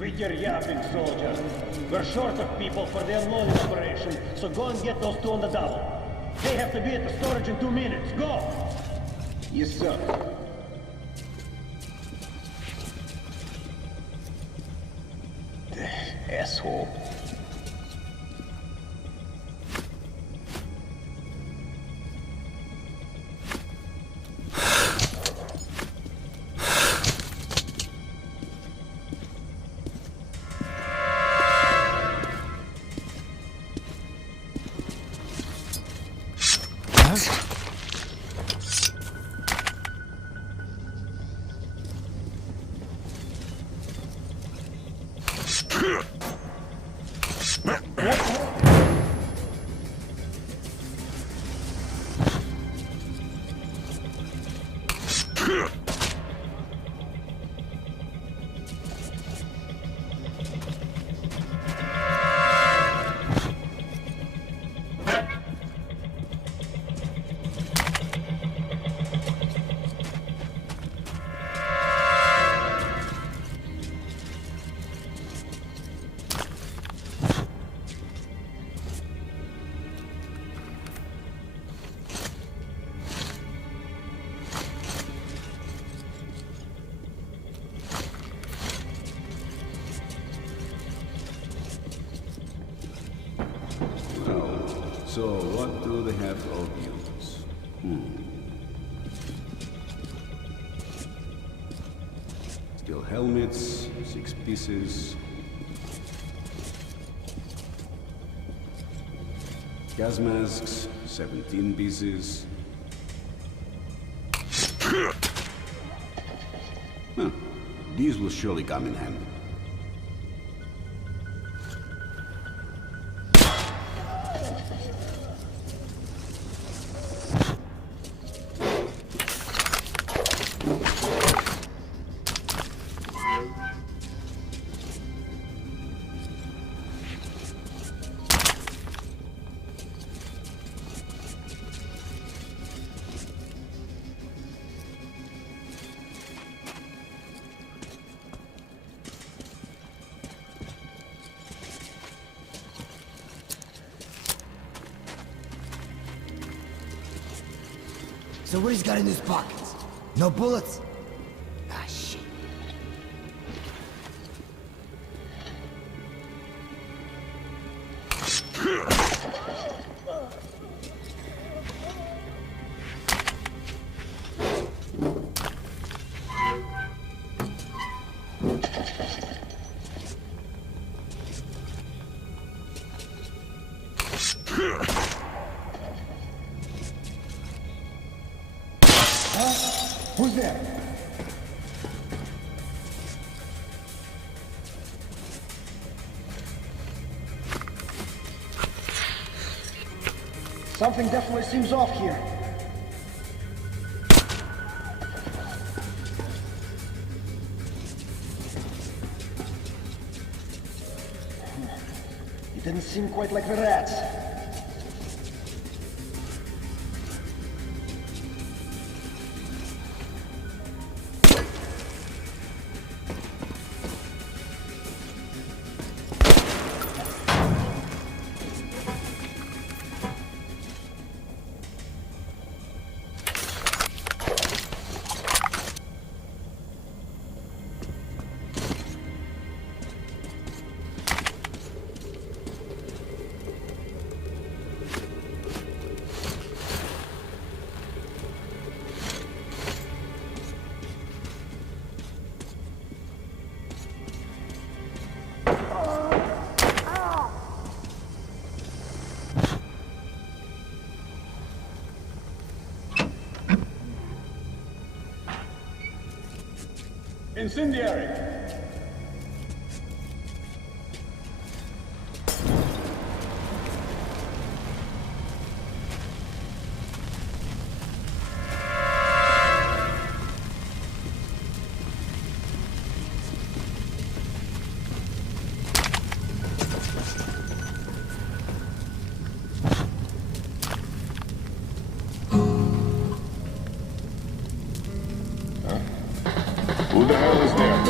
Quit your yapping, soldier. We're short of people for the unloading operation, so go and get those two on the double. They have to be at the storage in 2 minutes. Go! Yes, sir. Asshole. So, what do they have of use? Steel helmets, 6 pieces. Gas masks, 17 pieces. Huh. These will surely come in handy. So what he's got in his pockets? No bullets? Ah, shit. Who's there? Something definitely seems off here. It didn't seem quite like the rats. Incendiary! Who the hell is there?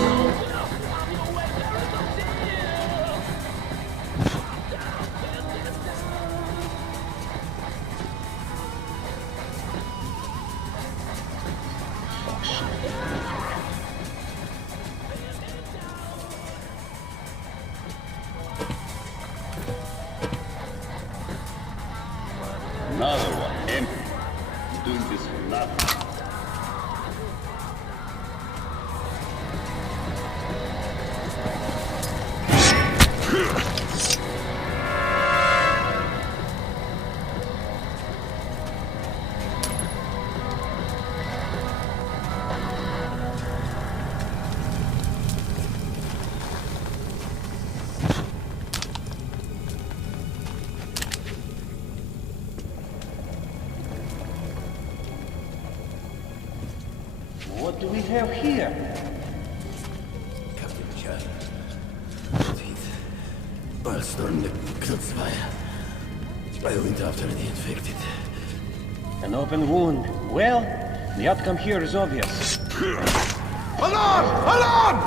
What do we have here? Captain Chan. I'll storm the Klutzfire. I went after the infected. An open wound. Well, the outcome here is obvious. Alarm! Alarm!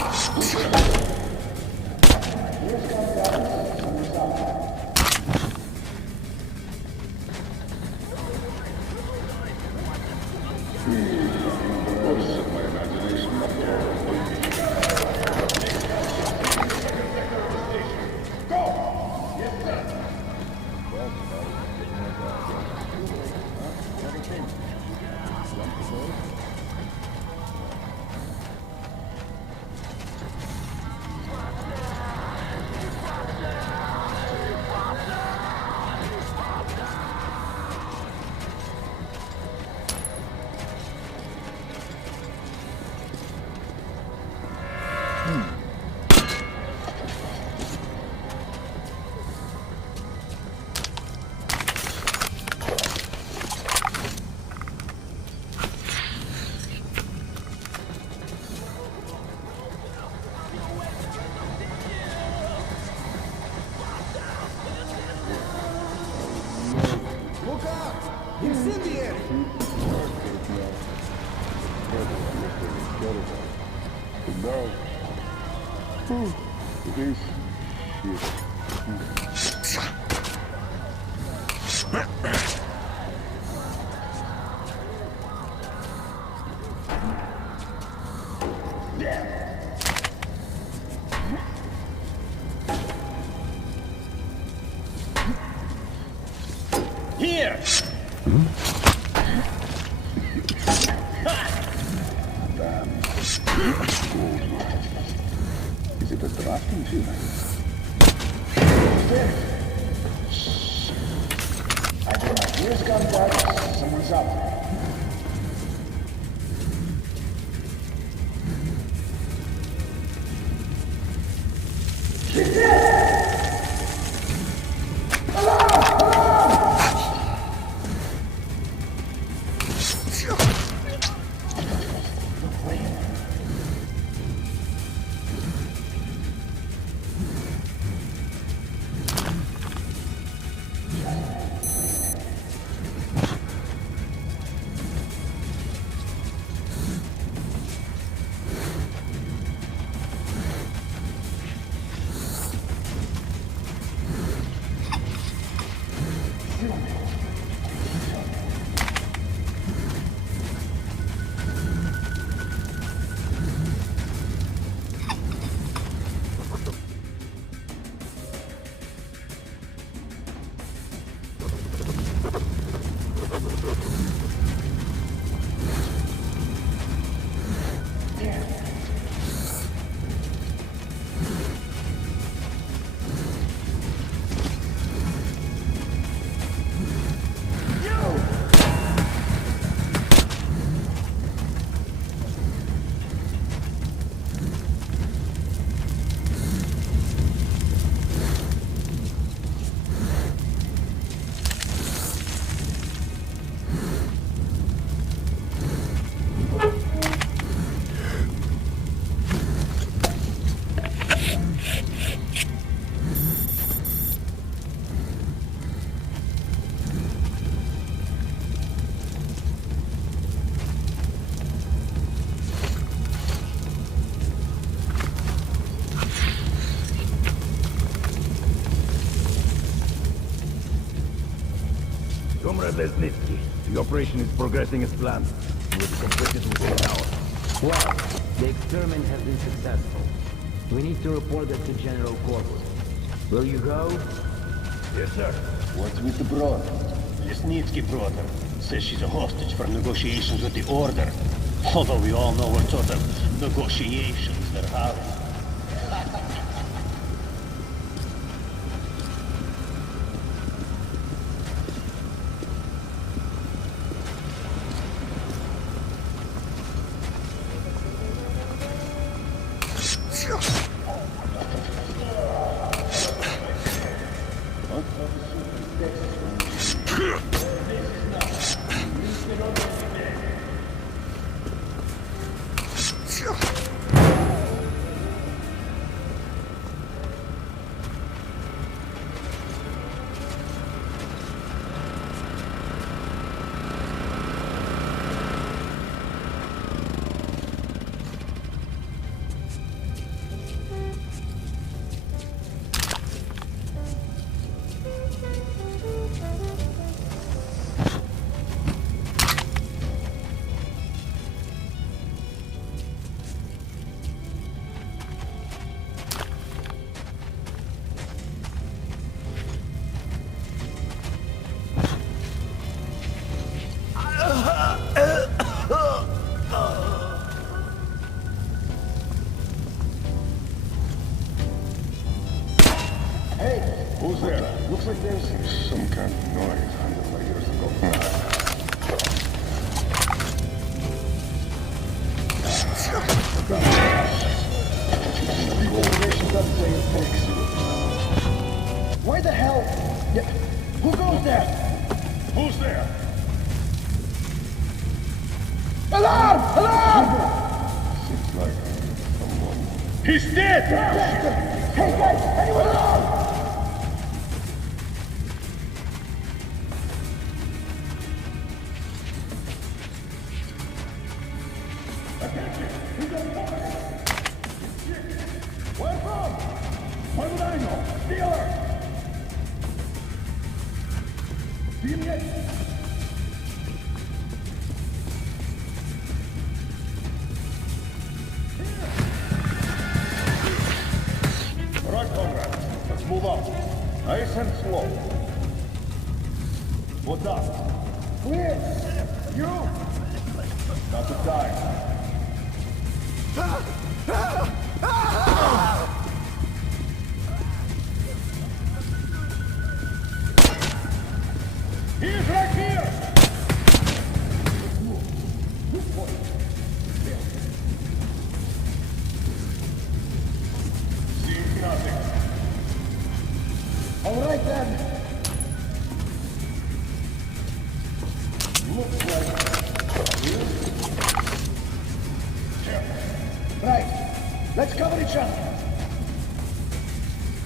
Here! Is it a drafting feeling? I do not hear contact. Someone's up there. Comrade Lesnitsky, the operation is progressing as planned. It will be completed within an hour. Well, the experiment has been successful. We need to report that to General Corpus. Will you go? Yes, sir. What's with the brother? Lesnitsky brother says she's a hostage for negotiations with the Order. Although we all know what sort of negotiations they're having. there? Looks like there's Some kind of noise 100 light years ago. information doesn't say it fixed. Why the hell? Yeah. Who goes there? Who's there? Alarm! Alarm! Seems like someone. He's dead! Hey guys, anyone around? Where from? What would I know? Stealer! See him yet? All right, comrade. Let's move on. Nice and slow. What's up? Clear! You! Not the time. He's right here! Seeing nothing. All right then. Looks like here. Right. Let's cover each other.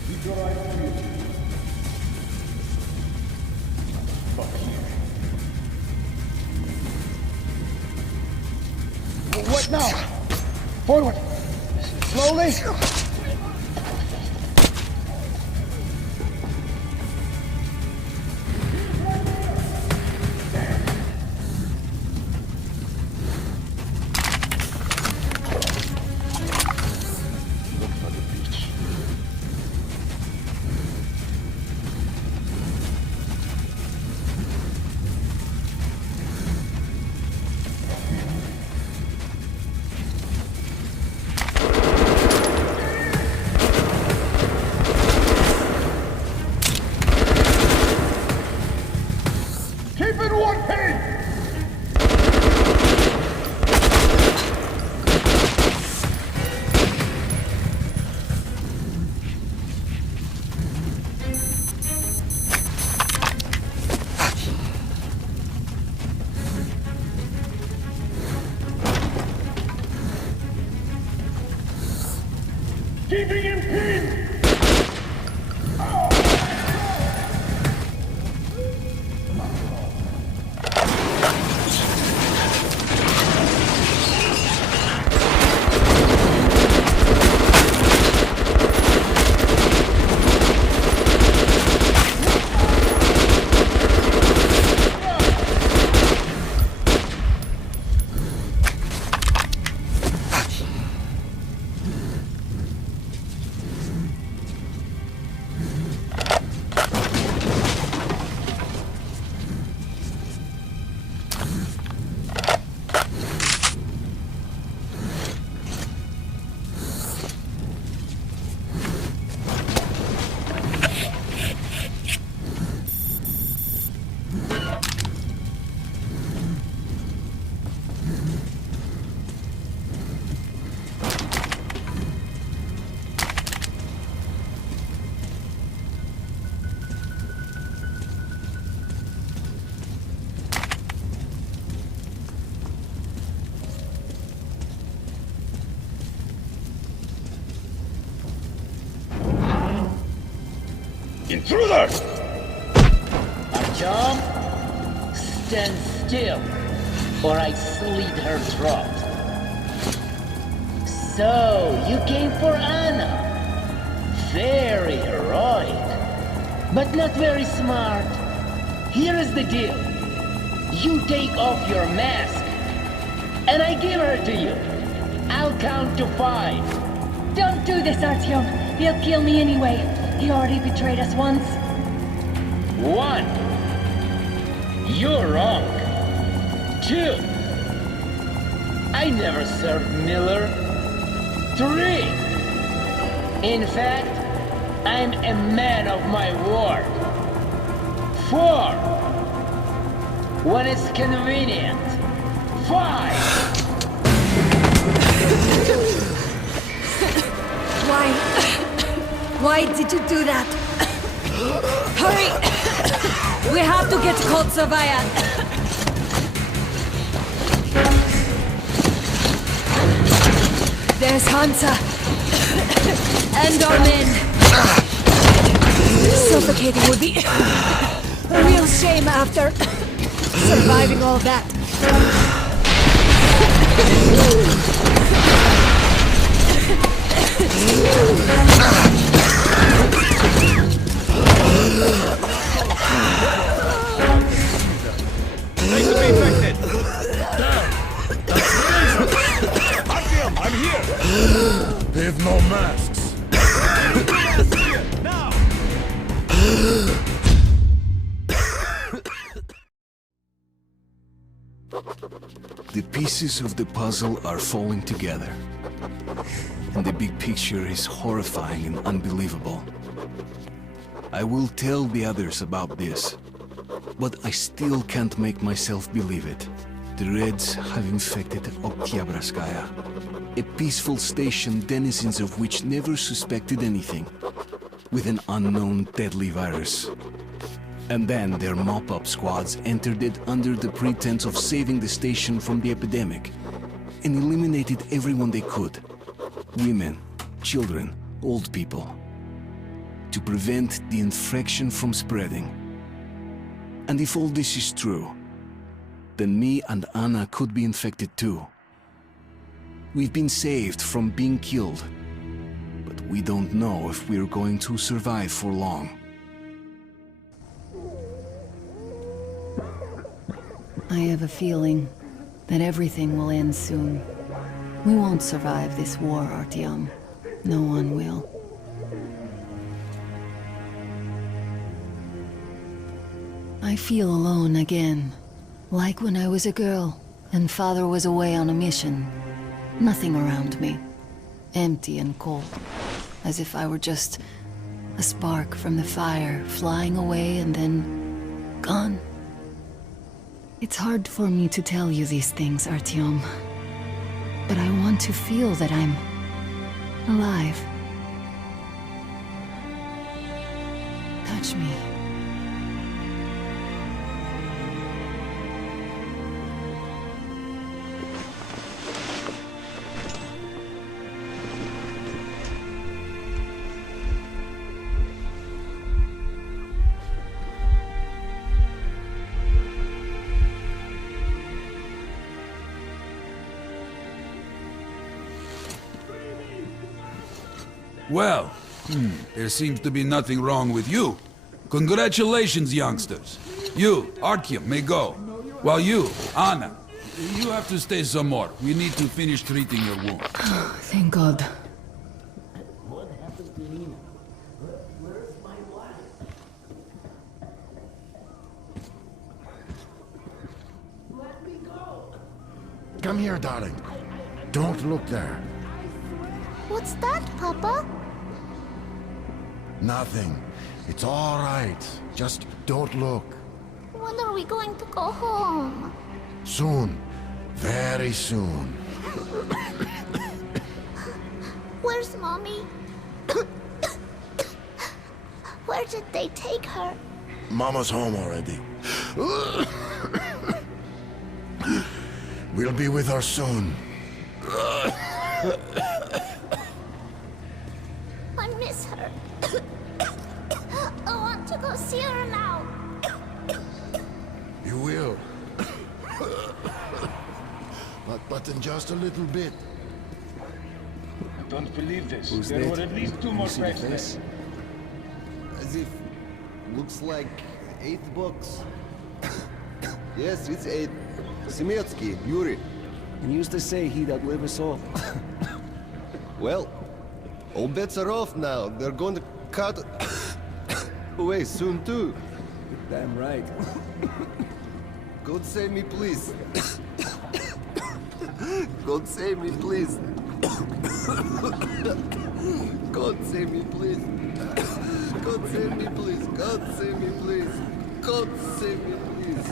Keep your eyes peeled. Fuck here. What now? Forward. Slowly. Looks like a beach. Keep in one piece! Keeping him pinned! Intruders! Artyom, stand still, or I slit her throat. So, you came for Anna. Very heroic, but not very smart. Here is the deal. You take off your mask, and I give her to you. I'll count to 5. Don't do this, Artyom. He'll kill me anyway. He already betrayed us once. 1. You're wrong. 2. I never served Miller. 3. In fact, I'm a man of my word. 4. When it's convenient. 5. Why did you do that? Hurry! We have to get to Cold Savaya. There's Hansa. And our men. Suffocating would be a real shame after surviving all that. They could be infected! Down! I'm here! They've no masks! Now! The pieces of the puzzle are falling together. And the big picture is horrifying and unbelievable. I will tell the others about this, but I still can't make myself believe it. The Reds have infected Oktyabrskaya, a peaceful station denizens of which never suspected anything, with an unknown deadly virus. And then their mop-up squads entered it under the pretense of saving the station from the epidemic, and eliminated everyone they could. Women, children, old people. To prevent the infection from spreading. And if all this is true, then me and Anna could be infected too. We've been saved from being killed, but we don't know if we're going to survive for long. I have a feeling that everything will end soon. We won't survive this war, Artyom. No one will. I feel alone again. Like when I was a girl, and Father was away on a mission. Nothing around me. Empty and cold. As if I were just a spark from the fire, flying away and then gone. It's hard for me to tell you these things, Artyom. But I want to feel that I'm alive. Touch me. Well, there seems to be nothing wrong with you. Congratulations, youngsters. You, Artyom, may go. While you, Anna, you have to stay some more. We need to finish treating your wound. Thank God. Come here, darling. Don't look there. What's that, Papa? Nothing. It's all right. Just don't look. When are we going to go home? Soon. Very soon. Where's Mommy? Where did they take her? Mama's home already. We'll be with her soon. I miss her. I want to go see her now. You will. But in just a little bit. I don't believe this. There were at least 2 more tracks left. As if... looks like 8 books. Yes, it's 8. Semetsky, Yuri. He used to say he that liveth all. Well, all bets are off now. They're going to cut away soon too. Damn right. God save me, please. God save me, please. God save me, please. God save me, please. God save me, please. God save me, please.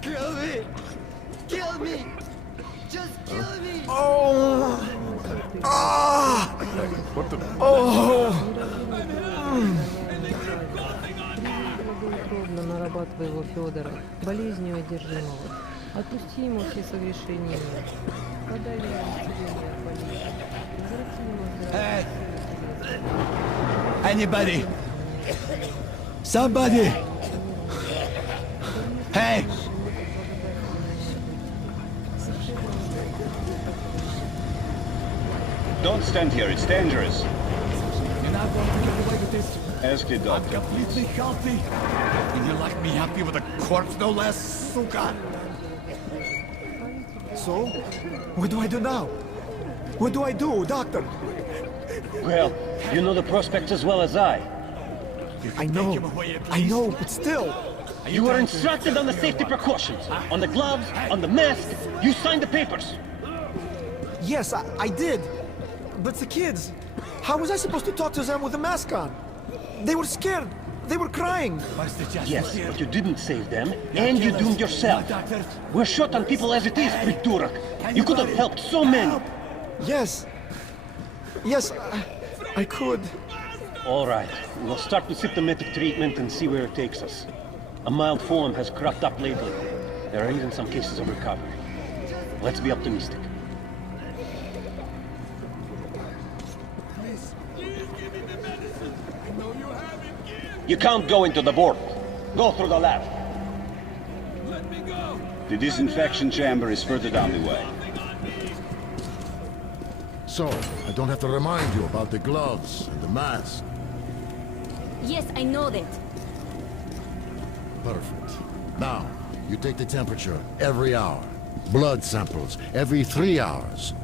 Kill me! Kill me! Just kill me! Oh! Ah! What the? Oh! Трудно нарабатывая его Федора, болезнью одержимого. Отпусти ему все согрешения. Подай ему исцеление от болезни. Возврати ему здоровье. Anybody? Somebody! Hey! Don't stand here, it's dangerous. You're not going to get away with this. Ask the I'm doctor. completely healthy. And you like me happy with a corpse, no less, suka? So? What do I do now? What do I do, doctor? Well, you know the prospects as well as I. I know, but still. You were instructed on the safety precautions. On the gloves, on the mask. You signed the papers. Yes, I did. But the kids, how was I supposed to talk to them with a mask on? They were scared. They were crying. Yes, but you didn't save them, and you doomed yourself. We're short on people as it is, Priturak. You could have helped so many. Yes. Yes, I could. All right, we'll start with symptomatic treatment and see where it takes us. A mild form has cropped up lately. There are even some cases of recovery. Let's be optimistic. You can't go into the board. Go through the lab. Let me go! The disinfection chamber is further down the way. So, I don't have to remind you about the gloves and the mask. Yes, I know that. Perfect. Now, you take the temperature every hour. Blood samples every 3 hours.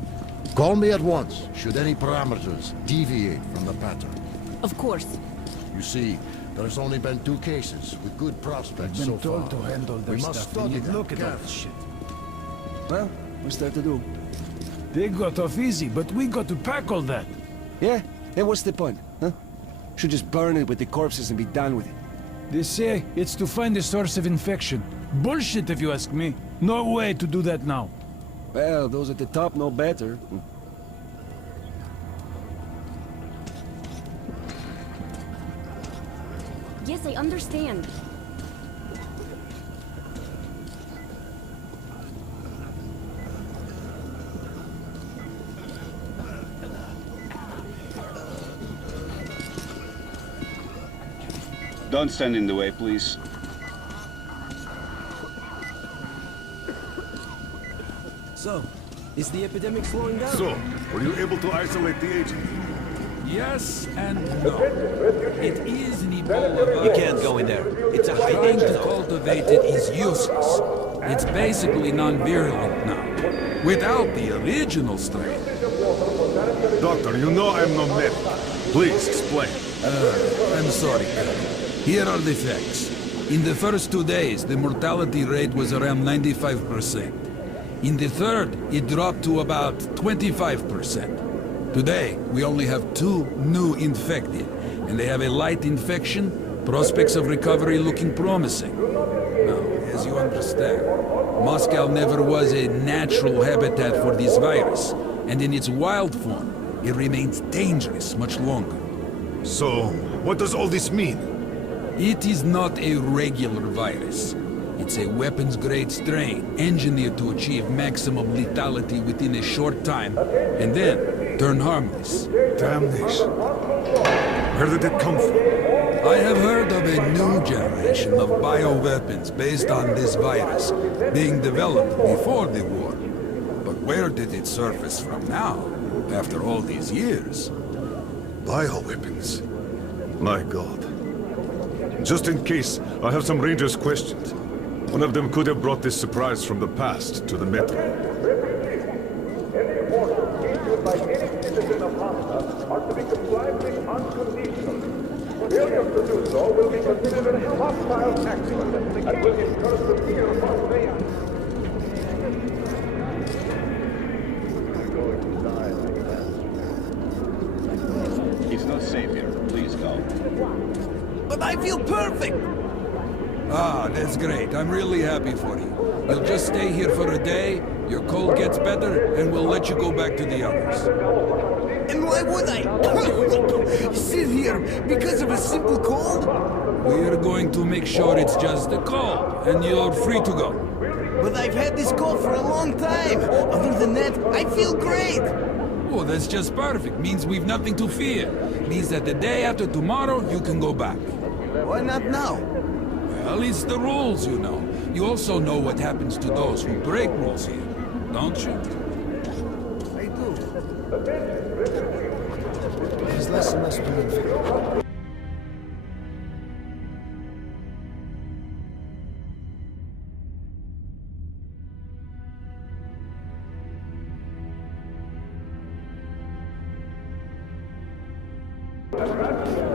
Call me at once should any parameters deviate from the pattern. Of course. You see, there's only been 2 cases with good prospects so far. Told to handle We their must stuff. study them Look at all carefully. this shit. Well, what's there to do? They got off easy, but we got to pack all that. Yeah? Then what's the point, huh? Should just burn it with the corpses and be done with it. They say it's to find the source of infection. Bullshit, if you ask me. No way to do that now. Well, those at the top know better. Yes, I understand. Don't stand in the way, please. So, is the epidemic slowing down? So, were you able to isolate the agent? Yes and no. It is an Ebola You can't go in there. It's a high Trying danger to zone. cultivate it is useless. It's basically non-virulent now. Without the original strain. Doctor, you know I'm no medic. Please, explain. I'm sorry, Colonel. Here are the facts. In the first 2 days, the mortality rate was around 95%. In the third, it dropped to about 25%. Today, we only have 2 new infected, and they have a light infection, prospects of recovery looking promising. Now, as you understand, Moscow never was a natural habitat for this virus, and in its wild form, it remains dangerous much longer. So, what does all this mean? It is not a regular virus. It's a weapons-grade strain, engineered to achieve maximum lethality within a short time, and then turn harmless. Damn this. Where did it come from? I have heard of a new generation of bioweapons based on this virus, being developed before the war. But where did it surface from now, after all these years? Bioweapons. My God. Just in case, I have some Rangers questions. One of them could have brought this surprise from the past to the Metro. are to be complied with unconditionally. Failure to do so will be considered a hostile action and will incur severe consequences. It's not safe here. Please go. But I feel perfect! Ah, that's great. I'm really happy for you. You'll just stay here for a day, your cold gets better, and we'll let you go back to the others. And why would I? Sit here because of a simple cold? We're going to make sure it's just a cold, and you're free to go. But I've had this cold for a long time. Other than that, I feel great. Oh, that's just perfect. Means we've nothing to fear. Means that the day after tomorrow, you can go back. Why not now? Well, it's the rules, you know. You also know what happens to those who break rules here, don't you? I do. There's less and less belief.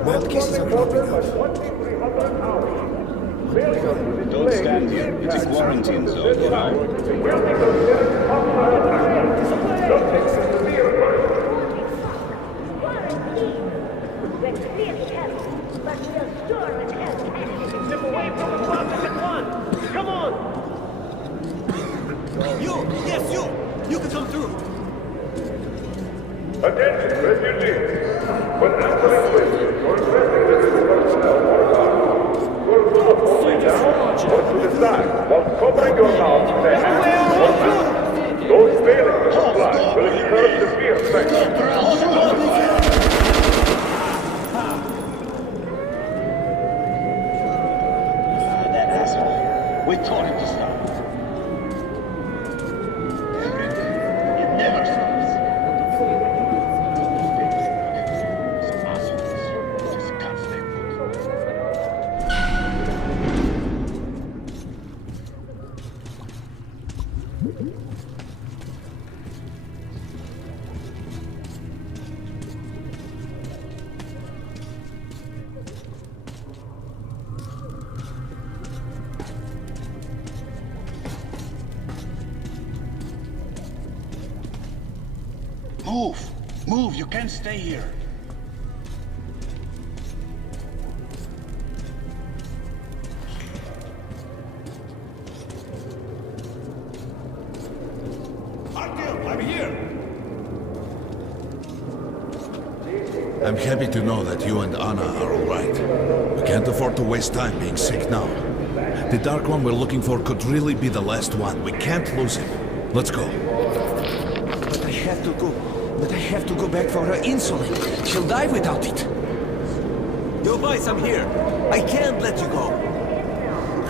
Mild cases are dropping off. Don't stand here. It's a quarantine zone, you know. Step away from the closet at once! Come on! You! Yes, you! You can come through! Attention, refugees! When answering questions or addressing medical personnel or guards, your mouth only down or to the side while covering your mouth with a hand or mask. Those failing to comply will incur severe sanctions. That asshole. We told him to stop. Every day. It never stops. Move! Move! You can't stay here! I'm here! I'm happy to know that you and Anna are all right. We can't afford to waste time being sick now. The Dark One we're looking for could really be the last one. We can't lose him. Let's go. But I have to go. But I have to go back for her insulin. She'll die without it. Yo, boys, I'm here. I can't let you go.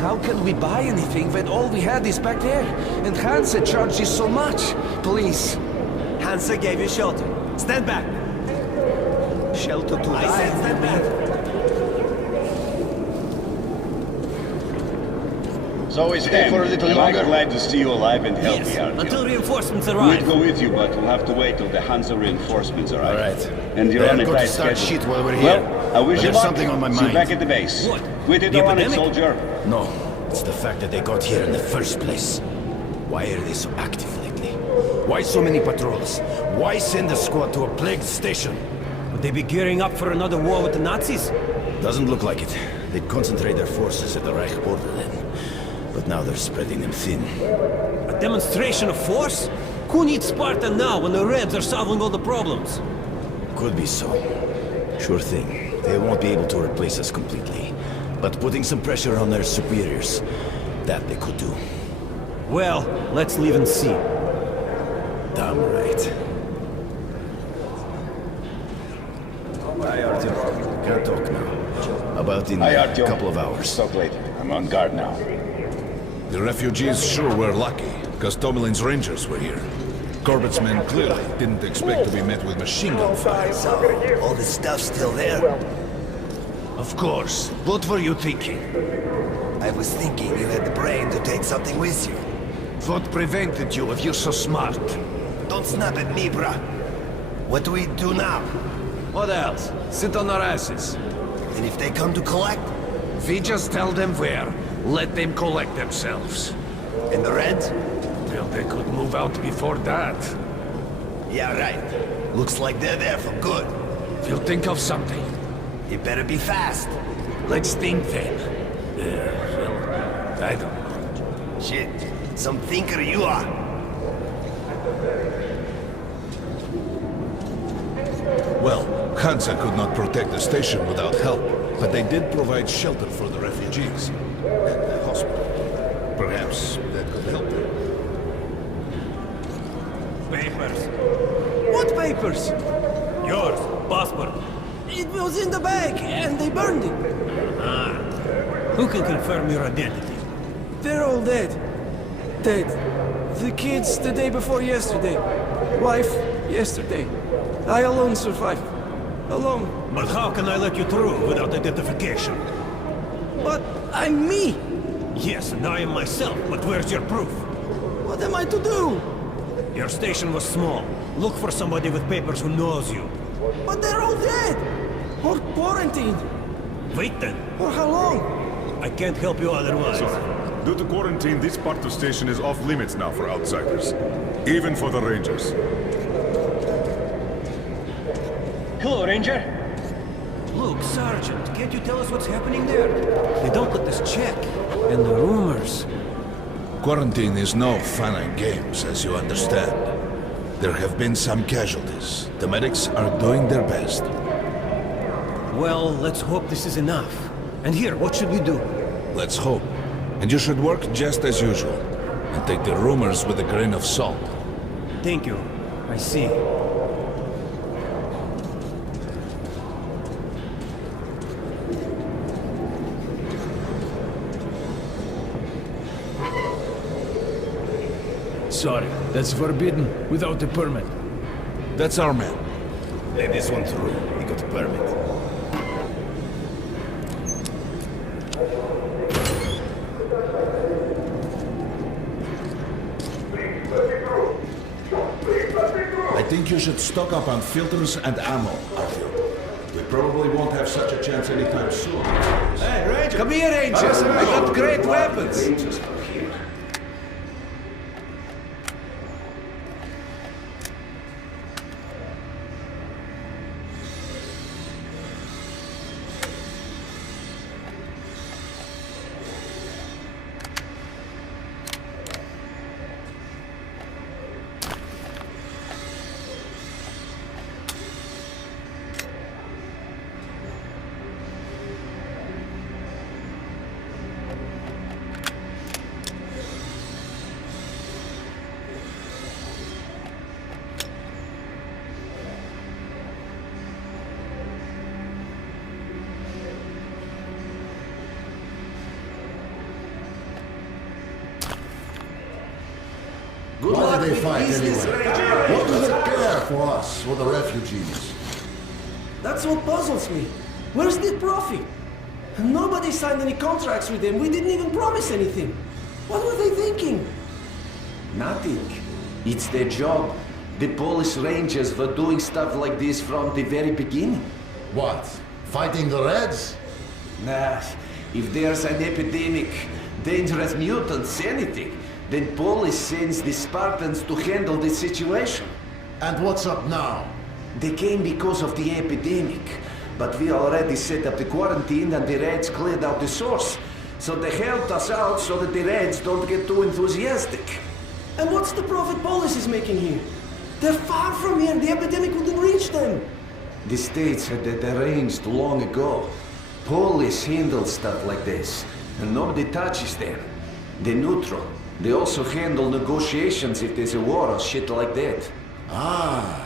How can we buy anything when all we had is back there? And Hansa charges so much. Please. Hansa gave you shelter. Stand back. Shelter to die. I said stand back. So we stay for a little longer? I'm glad to see you alive and healthy, Yes, Artyom. until reinforcements arrive. We'd go with you, but we'll have to wait till the Hansa reinforcements arrive. All right. And you're They on are a going to tight start schedule. shit while we're here. Well, I wish But you there's luck. something on my See you mind. back at the base. What? Quit it The on it, epidemic? soldier. No, it's the fact that they got here in the first place. Why are they so active lately? Why so many patrols? Why send a squad to a plagued station? Would they be gearing up for another war with the Nazis? Doesn't look like it. They'd concentrate their forces at the Reich border then. But now they're spreading them thin. A demonstration of force? Who needs Sparta now when the Reds are solving all the problems? Could be so. Sure thing. They won't be able to replace us completely. But putting some pressure on their superiors, that they could do. Well, let's leave and see. Damn right. Hi, Artyom. Can't talk now. About in a couple of hours. Talk later. I'm on guard now. The refugees sure were lucky, because Tomelin's Rangers were here. Corbett's men clearly didn't expect to be met with machine gun fire. So, all this stuff still there? Of course. What were you thinking? I was thinking you had the brain to take something with you. What prevented you if you're so smart? Don't snap at me, bruh. What do we do now? What else? Sit on our asses. And if they come to collect? We just tell them where. Let them collect themselves. And the Reds? Well, they could move out before that. Yeah, right. Looks like they're there for good. We'll think of something. It better be fast. Let's think then. Well, I don't know. Shit, some thinker you are. Well, Hansa could not protect the station without help, but they did provide shelter for the refugees. And a hospital. Perhaps that could help them. Papers. What papers? Yours. Passport. It was in the bag, and they burned it. Ah. Who can confirm your identity? They're all dead. Dead. The kids the day before yesterday. Wife yesterday. I alone survived. Alone. But how can I let you through without identification? But I'm me. Yes, and I am myself, but where's your proof? What am I to do? Your station was small. Look for somebody with papers who knows you. But they're all dead. Or quarantined. Wait then. For how long? I can't help you otherwise. Due to quarantine, this part of station is off limits now for outsiders. Even for the Rangers. Hello, Ranger. Look, Sergeant, can't you tell us what's happening there? They don't let us check. And the rumors. Quarantine is no fun and games, as you understand. There have been some casualties. The medics are doing their best. Well, let's hope this is enough. And here, what should we do? Let's hope. And you should work just as usual. And take the rumors with a grain of salt. Thank you. I see. Sorry, that's forbidden without a permit. That's our man. Let this one through. He got a permit. I think you should stock up on filters and ammo, Artyom. We probably won't have such a chance anytime soon. Hey, Ranger! Come here, Rangers! I got great weapons! Rangers are here. Good Why luck do they with fight business, anyway? Ranger. What does it care for us or the refugees? That's what puzzles me. Where's the profit? Nobody signed any contracts with them. We didn't even promise anything. What were they thinking? Nothing. It's their job. The Polish Rangers were doing stuff like this from the very beginning. What? Fighting the Reds? Nah, if there's an epidemic, dangerous mutants, anything, then Polish sends the Spartans to handle the situation. And what's up now? They came because of the epidemic, but we already set up the quarantine and the Reds cleared out the source. So they helped us out so that the Reds don't get too enthusiastic. And what's the profit Polis is making here? They're far from here. The epidemic wouldn't reach them. The States had that arranged long ago. Police handle stuff like this, and nobody touches them. They're neutral. They also handle negotiations if there's a war or shit like that. Ah,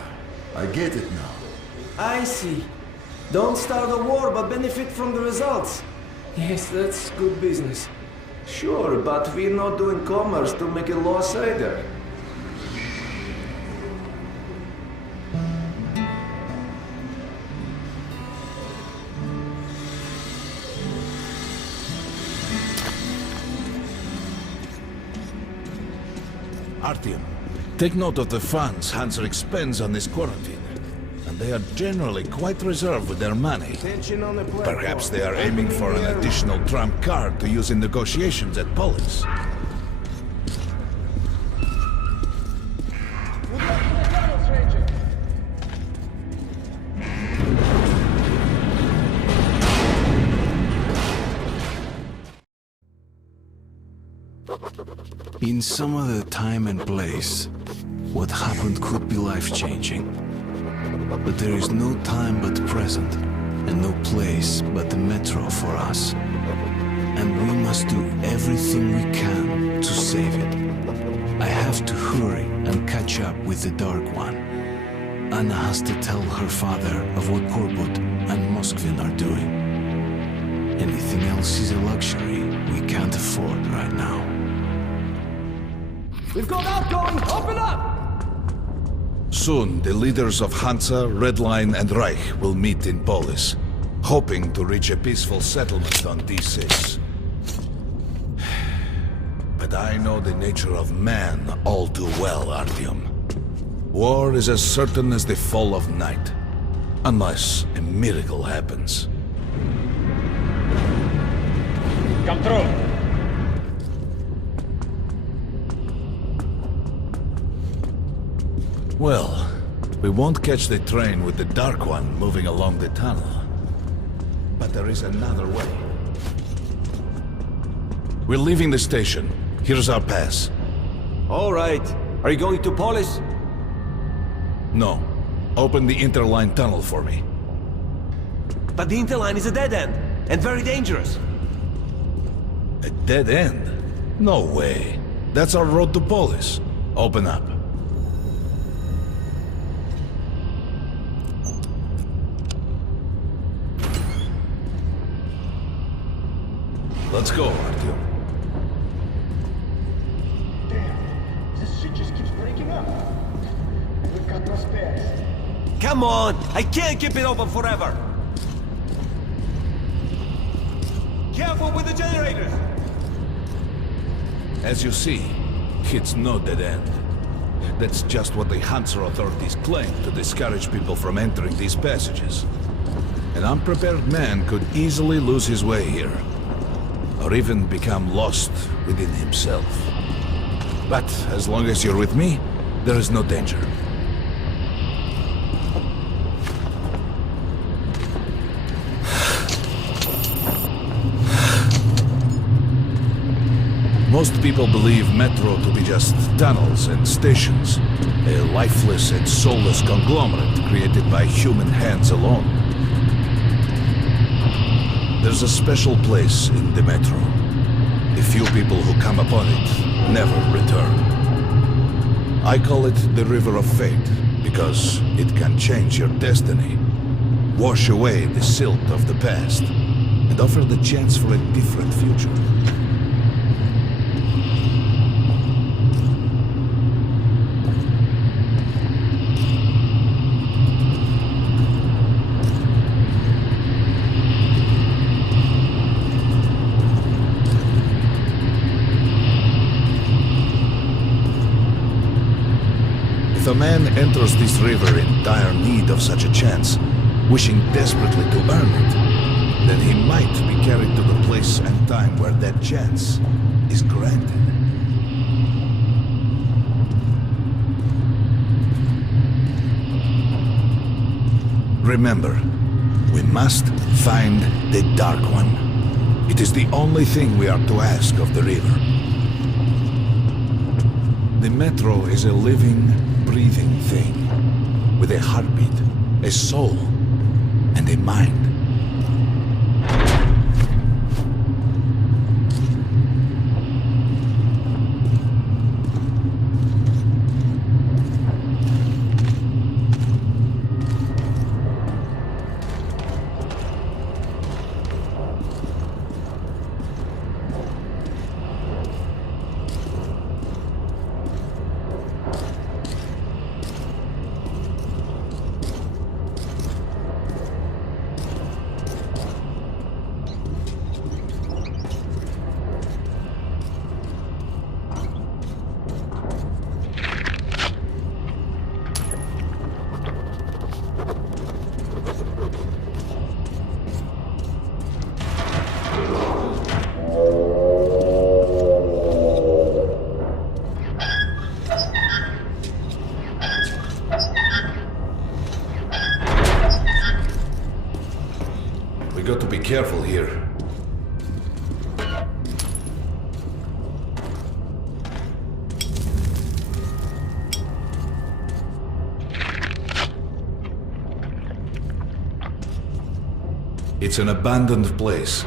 I get it now. I see. Don't start a war, but benefit from the results. Yes, that's good business. Sure, but we're not doing commerce to make a loss either. Artyom, take note of the funds Hansa expends on this quarantine. and they are generally quite reserved with their money. Perhaps they are aiming for an additional trump card to use in negotiations at Polis. In some other time and place, what happened could be life-changing. But there is no time but present, and no place but the metro for us. And we must do everything we can to save it. I have to hurry and catch up with the Dark One. Anna has to tell her father of what Korbut and Moskvin are doing. Anything else is a luxury we can't afford right now. We've got outgoing! Open up! Soon, the leaders of Hansa, Red Line, and Reich will meet in Polis, hoping to reach a peaceful settlement on D6. But I know the nature of man all too well, Artyom. War is as certain as the fall of night, unless a miracle happens. Come through! Well, we won't catch the train with the Dark One moving along the tunnel. But there is another way. We're leaving the station. Here's our pass. All right. Are you going to Polis? No. Open the Interline tunnel for me. But the Interline is a dead end, and very dangerous. A dead end? No way. That's our road to Polis. Open up. Let's go, Artyom. Damn, this shit just keeps breaking up. We've got no spares. Come on! I can't keep it open forever! Careful with the generators! As you see, it's no dead end. That's just what the Hansa authorities claim to discourage people from entering these passages. An unprepared man could easily lose his way here, or even become lost within himself. But as long as you're with me, there is no danger. Most people believe Metro to be just tunnels and stations, a lifeless and soulless conglomerate created by human hands alone. There's a special place in the Metro. The few people who come upon it never return. I call it the River of Fate, because it can change your destiny, wash away the silt of the past, and offer the chance for a different future. If a man enters this river in dire need of such a chance, wishing desperately to earn it, then he might be carried to the place and time where that chance is granted. Remember, we must find the Dark One. It is the only thing we are to ask of the river. The Metro is a living, breathing thing, with a heartbeat, a soul, and a mind. We got to be careful here. It's an abandoned place.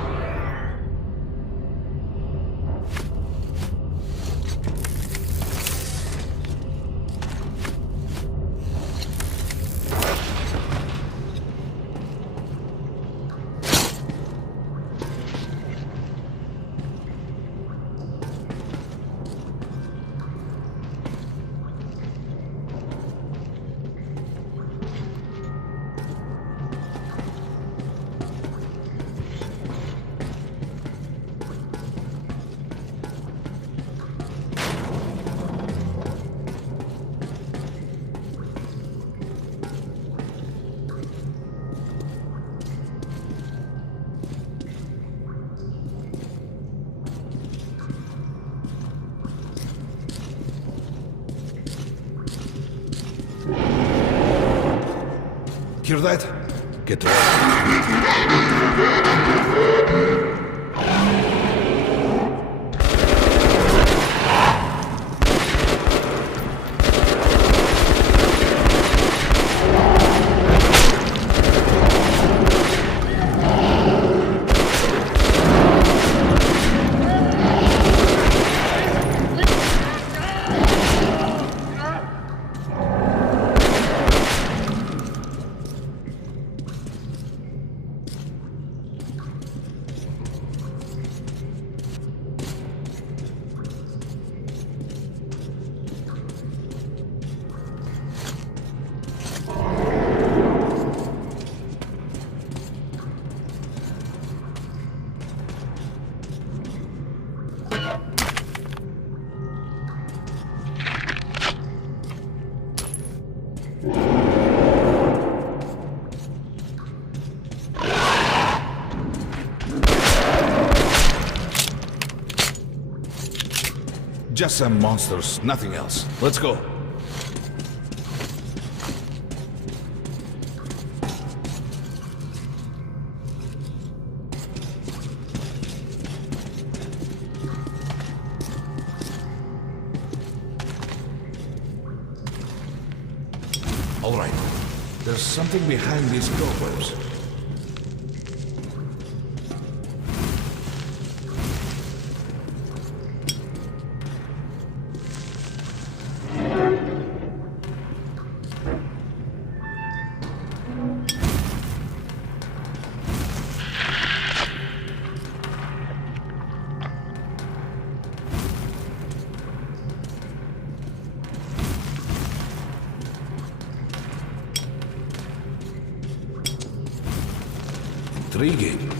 Hear that? Get to Just some monsters, nothing else. Let's go. All right. There's something behind these cobwebs. Intriguing.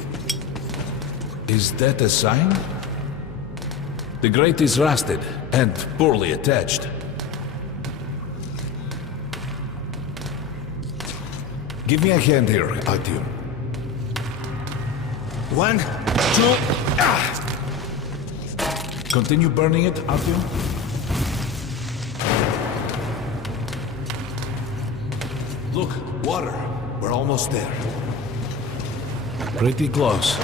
Is that a sign? The grate is rusted and poorly attached. Give me a hand here, Artyom. 1, 2... Continue burning it, Artyom. Look, water. We're almost there. Pretty close.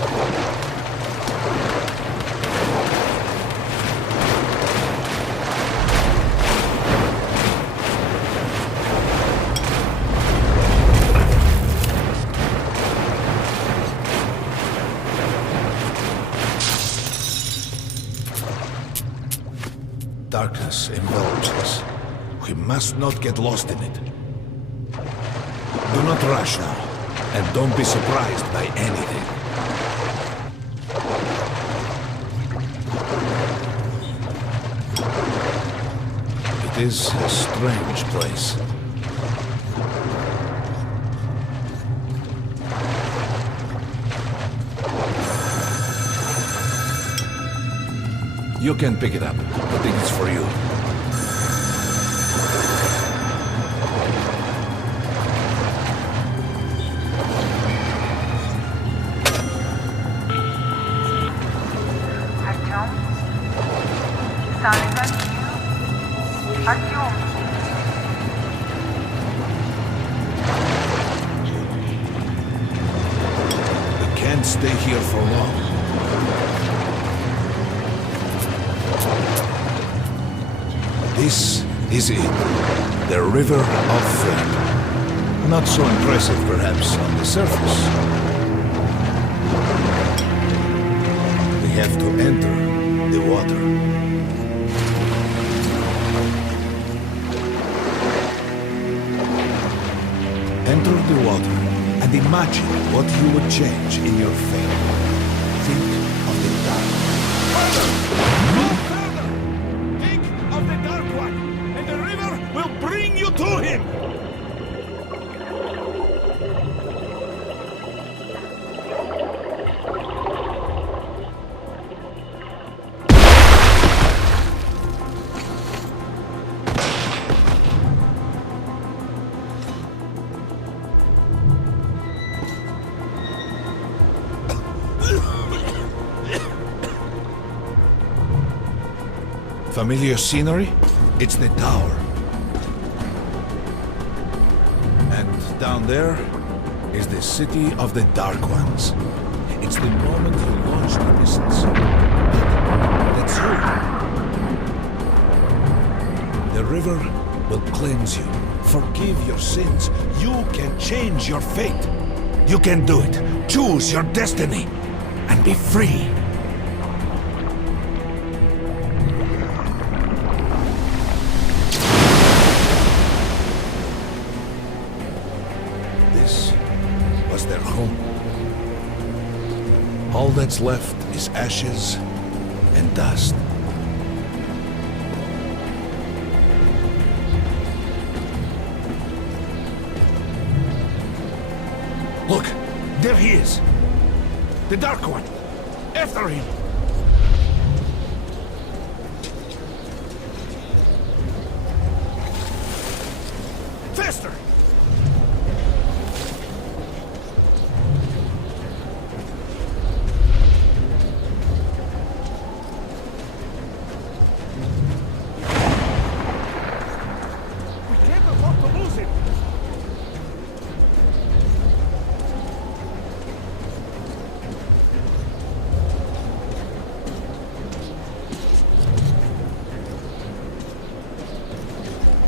Darkness envelops us. We must not get lost in it. Do not rush now. And don't be surprised by anything. It is a strange place. You can pick it up. I think it's for you. stay here for long. This is it. The River of Fate. Not so impressive, perhaps, on the surface. We have to enter the water. Enter the water and imagine what you would change in your fate. Think of the dark. Further! Go further! Think of the Dark One, and the river will bring you to him! Familiar scenery? It's the tower. And down there is the city of the Dark Ones. It's the moment you launch the missiles. That's you. The river will cleanse you, forgive your sins. You can change your fate. You can do it. Choose your destiny and be free. Their home. All that's left is ashes and dust. Look, there he is. The Dark One. After him. Faster!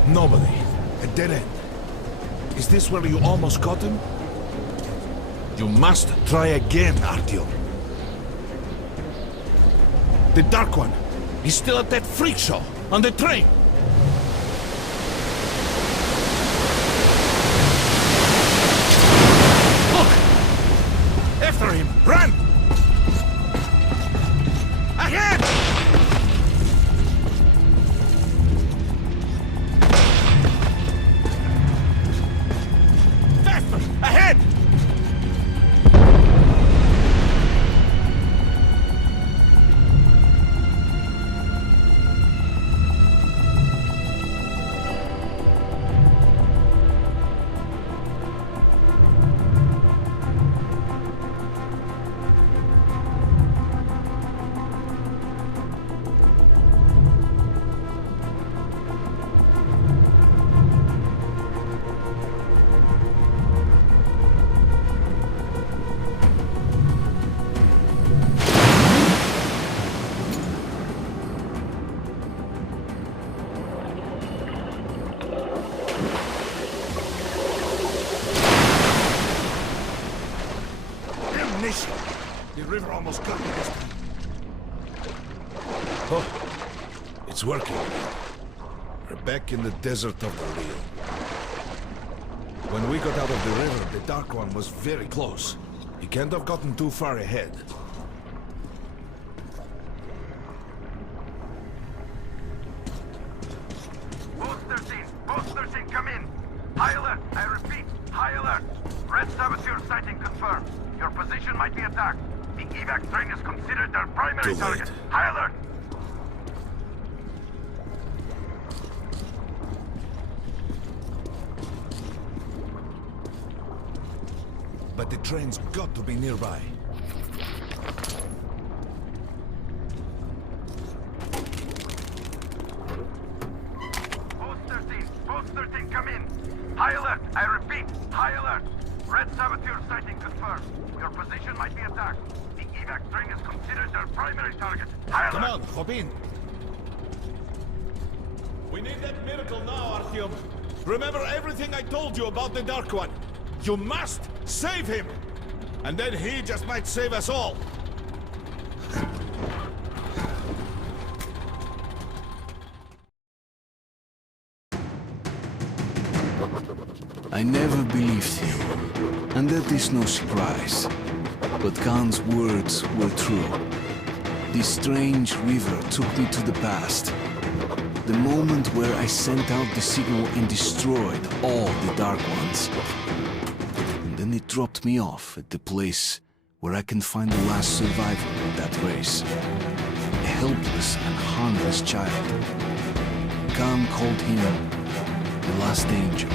Nobody. A dead end. Is this where you almost caught him? You must try again, Artyom. The Dark One. He's still at that freak show. On the train. Look! After him! Run! Ahead! Ahead! The river almost got me this time. Oh, it's working. We're back in the desert of the real. When we got out of the river, the Dark One was very close. He can't have gotten too far ahead. Post 13, come in. High alert, I repeat, high alert. Red saboteur sighting confirmed. Your position might be attacked. The evac train is considered their primary target. High alert! But the train's got to be nearby. Post 13, come in. High alert, I repeat, high alert. Red saboteur sighting confirmed. Your position might be attacked. The evac train is considered their primary target. High Come alert. on, hop in. We need that miracle now, Artyom. Remember everything I told you about the Dark One. You must save him! And then he just might save us all. I never believed him, and that is no surprise. But Khan's words were true. This strange river took me to the past. The moment where I sent out the signal and destroyed all the Dark Ones. And then it dropped me off at the place where I can find the last survivor of that race. A helpless and harmless child. Khan called him the last angel.